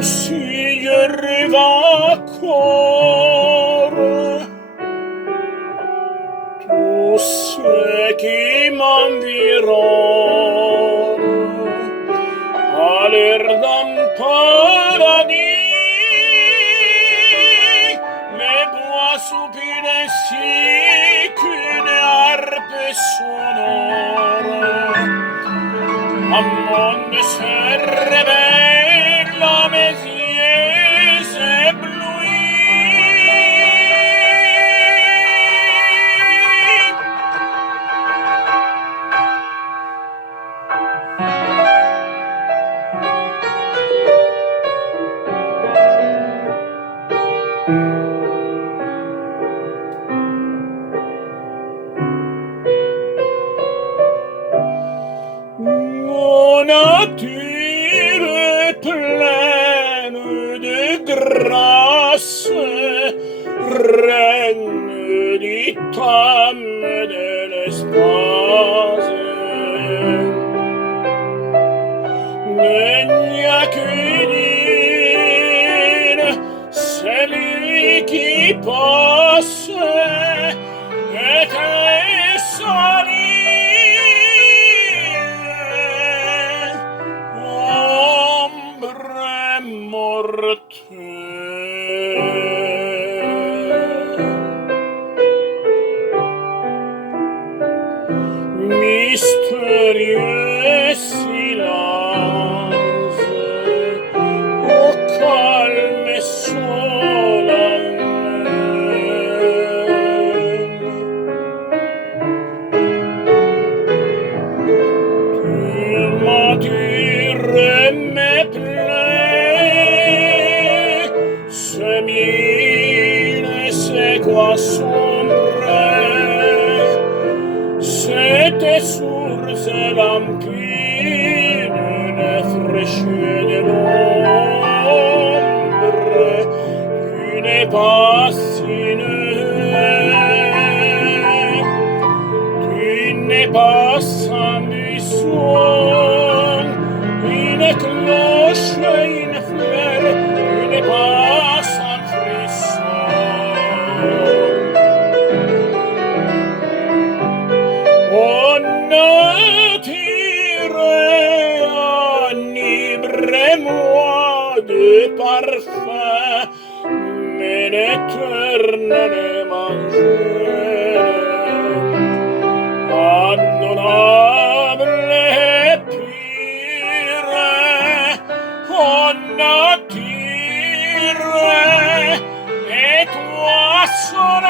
si arriva cor, tu sais qui m'environne, à l'air d'un paradis, mes bois soupirs ainsi qu'une harpe sonore. Un monde se révèle à mes yeux éblouis. Mon nature est pleine de grâce, reine du temps et de l'espace. Mais il n'y a que dire, c'est lui qui passe, est insoli. Mystérieux silence, au calme solennel, tu m'attires mes plaies, ce mille, c'est quoi sombre, c'était source limpide, une fraîcheur de l'ombre, une bassine, tu n'es pas sans du son, une cloche, une fleur, tu n'es pas sans frisson. On attire, enivre-moi de parfum, mais l'éternellement adorable et pure, on attire, et toi seul